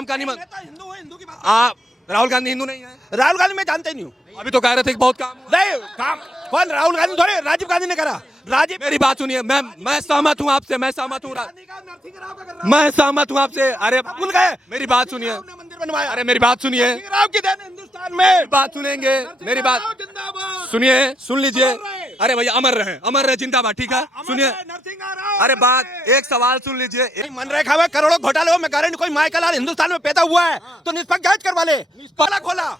राम का निमंत्रण। हिंदू है, हिंदू की बात। आप राहुल गांधी हिंदू नहीं है? राहुल गांधी मैं जानते नहीं हूँ। अभी तो कह रहे थे कि बहुत काम हुआ। नहीं काम कौन? राहुल गांधी थोड़े, राजीव गांधी ने करा। राजीव मेरी बात सुनिए, मैं सहमत हूँ आपसे, मैं सहमत हूँ, गांधी का नरसिंह राव का कर रहा मैं सहमत हूँ आपसे। अरे भूल गए? मेरी बात सुनिए, राव ने मंदिर बनवाया। अरे मेरी बात सुनिए, नरसिंह राव की देन हिंदुस्तान में। बात सुनेंगे, मेरी बात जिंदाबाद। सुनिए, सुन लीजिए। अमर रहे। अरे भैया अमर रहे, अमर रहे, जिंदाबाद, ठीक है, सुनिए। नरसिंह राव। अरे बात, एक सवाल सुन लीजिए। नहीं, मनरेगा में करोड़ों घोटाले हो, मैं गारंटी कोई माइकल लाल हिंदुस्तान में पैदा हुआ है तो निष्पक्ष जांच करवा ले। पहला खोला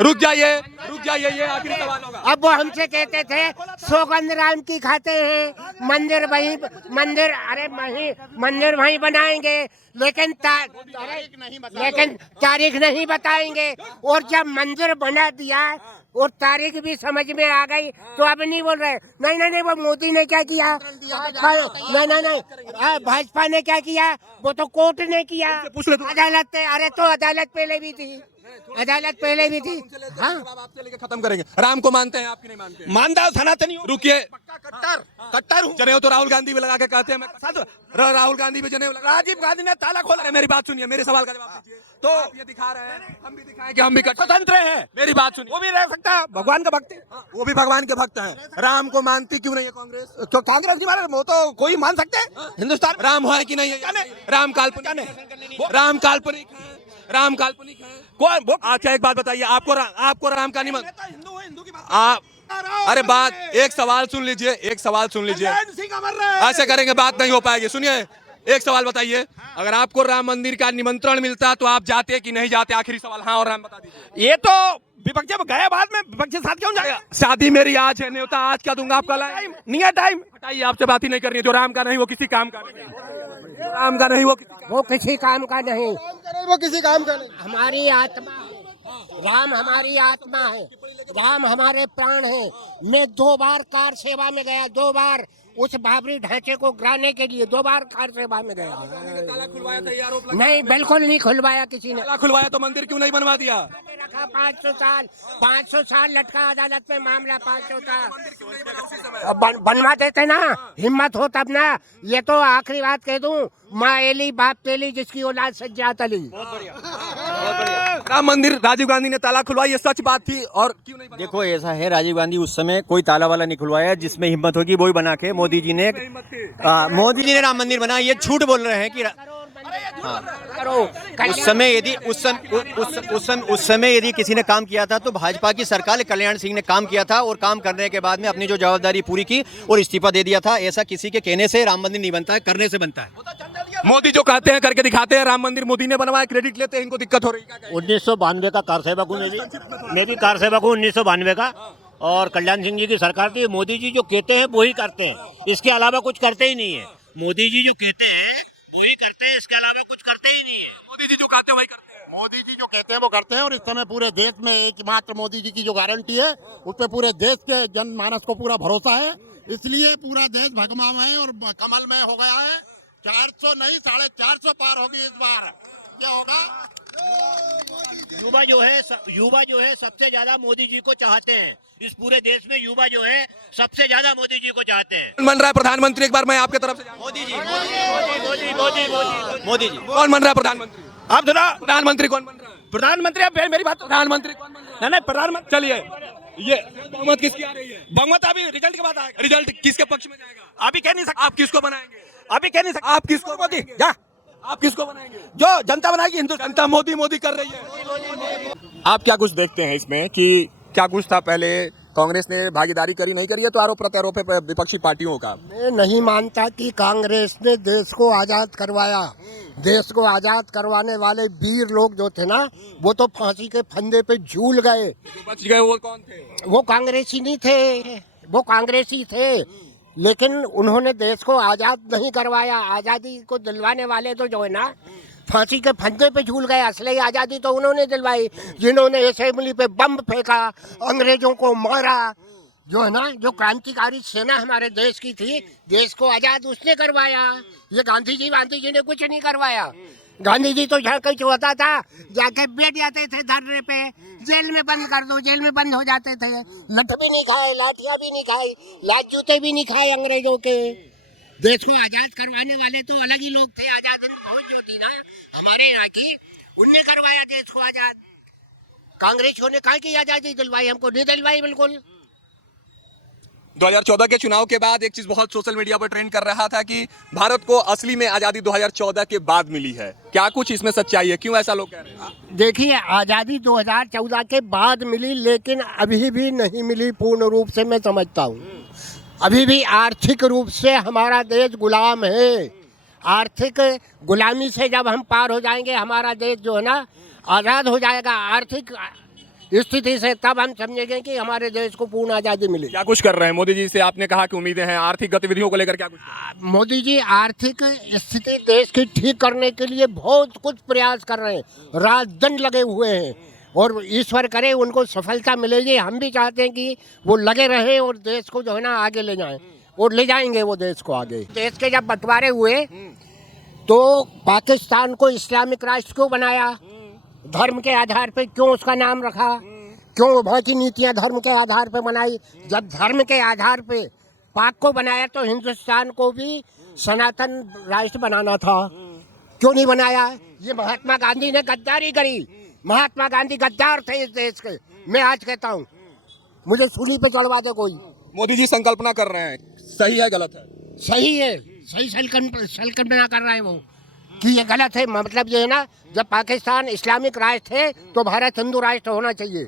रुक जाइए, ये आखिरी सवाल होगा। अब वो हमसे कहते थे सौगंध राम की खाते हैं, मंदिर वहीं मंदिर वहीं बनाएंगे, लेकिन तारीख नहीं बताएंगे। और जब मंदिर बना दिया और तारीख भी समझ में आ गई तो अब नहीं बोल रहे। नहीं वो मोदी ने क्या किया, नहीं भाजपा ने क्या किया, वो तो कोर्ट ने किया, अदालत। अरे तो अदालत पहले भी थी, हाँ। आपसे लेके खत्म करेंगे। राम को मानते हैं, आपकी नहीं मानते हैं? मानदा सनातनी हूँ। रुकिए, कट्टर हूँ। जनेऊ तो राहुल गांधी भी लगा के कहते हैं। राहुल गांधी भी जनेऊ लगा। राजीव गांधी ने ताला खोला। अरे मेरी बात सुनिए, मेरे सवाल का जवाब दीजिए। तो आप ये दिखा रहे हैं, हम भी दिखाएं कि हम भी स्वतंत्र हैं। मेरी बात सुनिए, वो भी रह सकता है, भगवान का भक्त है। वो भी भगवान के भक्त हैं। राम को मानती क्यों नहीं है कांग्रेस? क्यों कांग्रेस नहीं माने? वो तो कोई मान सकते हैं हिंदुस्तान में। राम है कि नहीं है? राम काल्पनिक है, राम काल्पनिक है, राम काल्पनिक है। कौन वो? अच्छा एक बात बताइए, आपको राम का निमंत्रण। हिंदू है, हिंदू की बात। आप अरे बात, एक सवाल सुन लीजिए, ऐसे करेंगे बात नहीं हो पाएगी। सुनिए, एक सवाल बताइए, अगर आपको राम मंदिर का निमंत्रण मिलता तो आप जाते कि नहीं जाते? आखिरी सवाल, हाँ और राम बता दीजिए। ये तो विपक्ष जब गया बाद में, विपक्ष के साथ क्यों जाएगा? शादी मेरी आज है, न्योता आज क्या दूंगा आपका? नहीं है टाइम। हटाइए, आपसे बात ही नहीं करनी है। जो राम का नहीं वो किसी काम का नहीं, जो राम का नहीं वो किसी काम का नहीं, वो किसी काम का नहीं। हमारी आत्मा है, राम हमारी आत्मा है, राम हमारे प्राण है। मैं 2 बार कार सेवा में गया, 2 बार उस बाबरी ढांचे को गिराने के लिए 2 बार कार सेवा में गया। ताला खुलवाया था, ये आरोप लगा। नहीं, बिल्कुल नहीं खुलवाया किसी ने। ताला खुलवाया तो मंदिर क्यों नहीं बनवा दिया? रखा 500 साल लटका अदालत में मामला। 500 साल बनवा देते ना, हिम्मत हो तब ना। ये तो आखिरी बात कह दूं, माँ एली बाप तेली, जिसकी औलाद सज्जात अली। राम मंदिर राजीव गांधी ने ताला खुलवाया, ये सच बात थी। और क्यों नहीं? देखो ऐसा है, राजीव गांधी उस समय कोई ताला वाला नहीं खुलवाया। जिसमें हिम्मत होगी वही बना के मोदी जी ने राम मंदिर बनाया। ये झूठ बोल रहे हैं कि उस समय यदि किसी ने काम किया था तो भाजपा की सरकार कल्याण सिंह ने काम किया था, और काम करने के बाद में अपनी जो जवाबदारी पूरी की और इस्तीफा दे दिया था। ऐसा किसी के कहने से राम मंदिर नहीं बनता है, करने से बनता है। मोदी जो कहते हैं करके दिखाते हैं। राम मंदिर मोदी ने बनवाया, क्रेडिट लेते हैं, इनको दिक्कत हो रही है। 1992 का कार सेवक हूँ, मैं भी कार सेवक हूँ 1992 का। और कल्याण सिंह जी की सरकार थी। मोदी जी जो कहते हैं वही करते हैं, इसके अलावा कुछ करते ही नहीं है। मोदी जी जो कहते हैं वही करते हैं, इसके अलावा कुछ करते ही नहीं है। मोदी जी जो कहते हैं वही करते हैं। मोदी जी जो कहते हैं वो करते हैं। और इस समय पूरे देश में एकमात्र मोदी जी की जो गारंटी है उस पर पूरे देश के जनमानस को पूरा भरोसा है। इसलिए पूरा देश भगमामय और कमलमय हो गया है। 400 नहीं 450 पार होगी इस बार। क्या होगा? युवा जो है सबसे ज्यादा मोदी जी को चाहते हैं। इस पूरे देश में युवा जो है सबसे ज्यादा मोदी जी को चाहते हैं। कौन बन रहा है प्रधानमंत्री? एक बार मैं आपके तरफ से मोदी जी। कौन बन रहा है प्रधानमंत्री? आप सुना, प्रधानमंत्री कौन बन रहा है? प्रधानमंत्री अब मेरी बात। प्रधानमंत्री कौन बन रहा है? नहीं प्रधानमंत्री। चलिए, ये बहुमत किसकी आ रही है? बहुमत अभी रिजल्ट के बाद आएगा। रिजल्ट किसके पक्ष में जाएगा? अभी कह नहीं सकते। आप किसको बनाएंगे? अभी कह नहीं सकते। आप किसको? मोदी जा। आप किसको बनाएंगे? जो जनता बनाएगी, हिंदू जनता मोदी कर रही है। आप क्या कुछ देखते हैं इसमें कि क्या कुछ था पहले? कांग्रेस ने भागीदारी करी नहीं करी है, तो आरोप प्रत्यारोप है विपक्षी पार्टियों का। मैं नहीं मानता कि कांग्रेस ने देश को आजाद करवाया। देश को आजाद करवाने वाले वीर लोग जो थे ना, वो तो फांसी के फंदे पे झूल गए। जो बच गए वो कौन थे? वो कांग्रेसी नहीं थे, वो कांग्रेसी थे, लेकिन उन्होंने देश को आजाद नहीं करवाया। आजादी को दिलवाने वाले तो जो है ना, फांसी के फंदे पे झूल गए। असली आजादी तो उन्होंने दिलवाई, जिन्होंने असेंबली पे बम फेंका, अंग्रेजों को मारा। जो है ना, जो क्रांतिकारी सेना हमारे देश की थी, देश को आजाद उसने करवाया। ये गांधी जी ने कुछ नहीं करवाया। गांधी जी तो जहाँ कहीं होता था जाके बैठ जाते थे धरने पे, जेल में बंद कर दो, जेल में बंद हो जाते थे। लठ भी नहीं खाए, लाठियाँ भी नहीं खाई, लात जूते भी नहीं खाए अंग्रेजों के। देश को आजाद करवाने वाले तो अलग ही लोग थे। आजाद हिंद फौज जो थी ना हमारे यहाँ की, उनने करवाया देश को आजाद। कांग्रेसियों ने कहा कि आजादी दिलवाई, हमको नहीं दिलवाई बिल्कुल। 2014 के चुनाव के बाद एक चीज बहुत सोशल मीडिया पर ट्रेंड कर रहा था कि भारत को असली में आजादी 2014 के बाद मिली है। क्या कुछ इसमें सच्चाई है? क्यों ऐसा लोग कह रहे हैं? देखिए, आज़ादी 2014 के बाद मिली, लेकिन अभी भी नहीं मिली पूर्ण रूप से, मैं समझता हूँ। अभी भी आर्थिक रूप से हमारा देश गुलाम है। आर्थिक गुलामी से जब हम पार हो जाएंगे, हमारा देश जो है ना आज़ाद हो जाएगा आर्थिक स्थिति से, तब हम समझेंगे कि हमारे देश को पूर्ण आज़ादी मिली। क्या कुछ कर रहे हैं मोदी जी से? आपने कहा कि उम्मीदें हैं, आर्थिक गतिविधियों को लेकर क्या कुछ? मोदी जी आर्थिक स्थिति देश की ठीक करने के लिए बहुत कुछ प्रयास कर रहे हैं, रात दिन लगे हुए हैं, और ईश्वर करे उनको सफलता मिलेगी। हम भी चाहते हैं कि वो लगे रहें और देश को जो है ना आगे ले जाएं, और ले जाएंगे वो देश को आगे। देश के जब बंटवारे हुए तो पाकिस्तान को इस्लामिक राष्ट्र क्यों बनाया? धर्म के आधार पे क्यों उसका नाम रखा? क्यों वहाँ की नीतियाँ धर्म के आधार पे बनाई? जब धर्म के आधार पे पाक को बनाया तो हिंदुस्तान को भी सनातन राष्ट्र बनाना था, क्यों नहीं बनाया? ये महात्मा गांधी ने गद्दारी करी। महात्मा गांधी गद्दार थे इस देश के। मैं आज कहता हूँ, मुझे सूली पे चढ़वा दे कोई। मोदी जी संकल्पना कर रहे हैं, सही है गलत है? सही है, सही संकल्पना कर रहे हैं वो कि ये गलत है। मतलब ये है ना, जब पाकिस्तान इस्लामिक राष्ट्र है तो भारत हिंदू राष्ट्र होना चाहिए।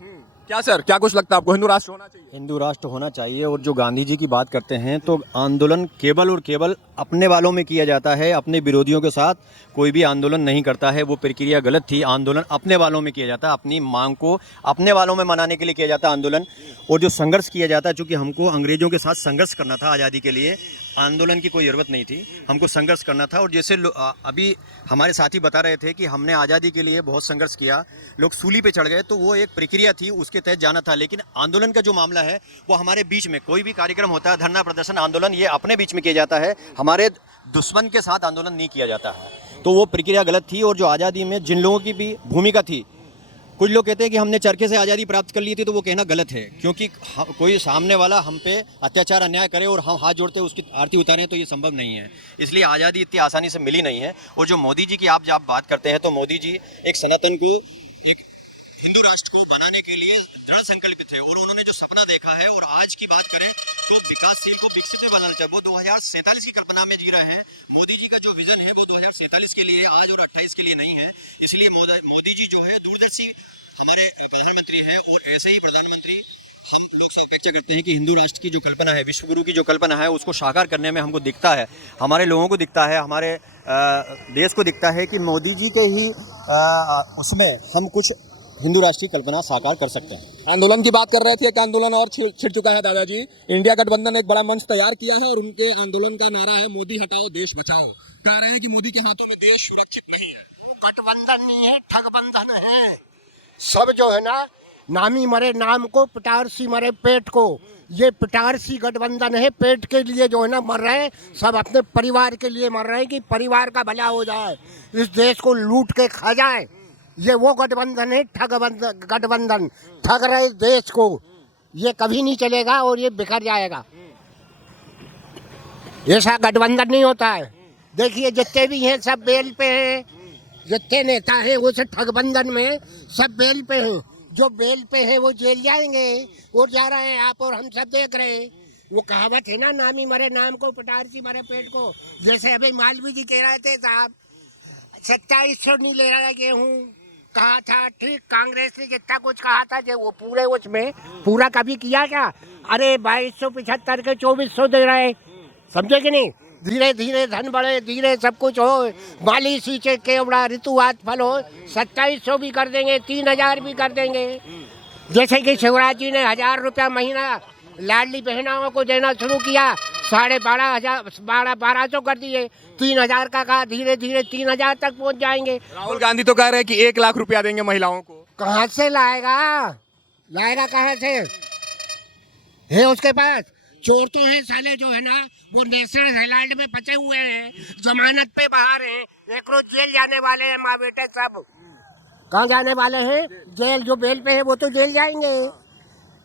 क्या सर, क्या कुछ लगता है आपको? हिंदू राष्ट्र होना चाहिए? हिंदू राष्ट्र होना चाहिए। और जो गांधी जी की बात करते हैं तो आंदोलन केवल और केवल अपने वालों में किया जाता है, अपने विरोधियों के साथ कोई भी आंदोलन नहीं करता है। वो प्रक्रिया गलत थी। आंदोलन अपने वालों में किया जाता है, अपनी मांग को अपने वालों में मनाने के लिए किया जाता है आंदोलन। और जो संघर्ष किया जाता है, चूँकि हमको अंग्रेजों के साथ संघर्ष करना था आज़ादी के लिए, आंदोलन की कोई ज़रूरत नहीं थी, हमको संघर्ष करना था। और जैसे अभी हमारे साथी बता रहे थे कि हमने आज़ादी के लिए बहुत संघर्ष किया, लोग सूली पे चढ़ गए, तो वो एक प्रक्रिया थी, उसके तहत जाना था। लेकिन आंदोलन का जो मामला है वो हमारे बीच में कोई भी कार्यक्रम होता है, धरना प्रदर्शन आंदोलन, ये अपने बीच में किया जाता है, हमारे दुश्मन के साथ आंदोलन नहीं किया जाता है। तो वो प्रक्रिया गलत थी। और जो आज़ादी में जिन लोगों की भी भूमिका थी, कुछ लोग कहते हैं कि हमने चरखे से आज़ादी प्राप्त कर ली थी, तो वो कहना गलत है। क्योंकि कोई सामने वाला हम पे अत्याचार अन्याय करे और हम हाथ जोड़ते उसकी आरती उतारें तो ये संभव नहीं है। इसलिए आज़ादी इतनी आसानी से मिली नहीं है। और जो मोदी जी की आप जब बात करते हैं, तो मोदी जी एक सनातन को, एक हिंदू राष्ट्र को बनाने के लिए दृढ़ संकल्पित है। और उन्होंने जो सपना देखा है, और आज की बात करें तो विकासशील को विकसित बनाना चाहिए, वो 2047 की कल्पना में जी रहे हैं। मोदी जी का जो विजन है वो 2047 के लिए, आज और 28 के लिए नहीं है। इसलिए मोदी जी जो है दूरदर्शी हमारे प्रधानमंत्री हैं। और ऐसे ही प्रधानमंत्री हम लोग सब अपेक्षा करते हैं कि हिंदू राष्ट्र की जो कल्पना है, विश्व गुरु की जो कल्पना है, उसको साकार करने में हमको दिखता है, हमारे लोगों को दिखता है, हमारे देश को दिखता है कि मोदी जी के ही उसमें हम कुछ हिंदू राष्ट्र की कल्पना साकार कर सकते हैं। आंदोलन की बात कर रहे थे, एक आंदोलन और छिड़ चुका है दादाजी। इंडिया गठबंधन ने एक बड़ा मंच तैयार किया है और उनके आंदोलन का नारा है मोदी हटाओ देश बचाओ। कह रहे हैं कि मोदी के हाथों में देश सुरक्षित नहीं है। गठबंधन नहीं है, ठगबंधन है। सब जो है ना, नामी मरे नाम को, पिटारसी मरे पेट को। ये पिटारसी गठबंधन है। पेट के लिए जो है ना मर रहे हैं, सब अपने परिवार के लिए मर रहे हैं कि परिवार का भला हो जाए, इस देश को लूट के खा जाए। ये वो गठबंधन है, गठबंधन ठग रहे देश को। ये कभी नहीं चलेगा और ये बिखर जाएगा। ऐसा गठबंधन नहीं होता है। देखिए, जितने भी हैं सब बेल पे हैं, जितने नेता हैं वो सब ठगबंधन में सब बेल पे हैं। जो बेल पे हैं वो जेल जाएंगे, और जा रहे हैं आप और हम सब देख रहे हैं। वो कहावत है ना, नामी मरे नाम को, पिटारसी मरे पेट को। जैसे अभी मालवीय जी कह रहे थे, साहब 2700 नहीं ले रहा है गेहूँ, कहा था ठीक, कांग्रेस ने जितना कुछ कहा था जो वो पूरे उसमें पूरा कभी किया क्या? अरे 2275 के 2400 दे रहे, समझे कि नहीं? धीरे धीरे धन बढ़े, धीरे सब कुछ हो, माली सींचे केवड़ा ऋतुवात फल हो। 2700 भी कर देंगे, 3000 भी कर देंगे। जैसे कि शिवराज जी ने 1000 रुपया महीना लाडली बहनाओं को देना शुरू किया, 12,500 कर दिए, 3000 का कहा, धीरे धीरे 3000 तक पहुंच जाएंगे। राहुल गांधी तो कह रहे हैं कि 1 लाख रुपया देंगे महिलाओं को। कहाँ से लाएगा? लाएगा कहाँ से? है उसके पास? चोर तो है साले जो है ना, वो नेशनल हेराल्ड में फंसे हुए हैं, जमानत पे बाहर हैं, एक रोज जेल जाने वाले हैं माँ बेटे सब। कहाँ जाने वाले हैं? जेल। जो बेल पे है वो तो जेल जाएंगे।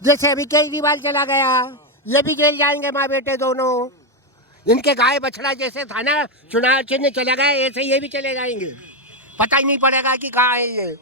जैसे अभी केजरीवाल चला गया, ये भी जेल जाएंगे माँ बेटे दोनों। इनके गाय बछड़ा जैसे था ना, चुनाव चिन्ह चले गए, ऐसे ये भी चले जाएंगे, पता ही नहीं पड़ेगा कि कहाँ है ये।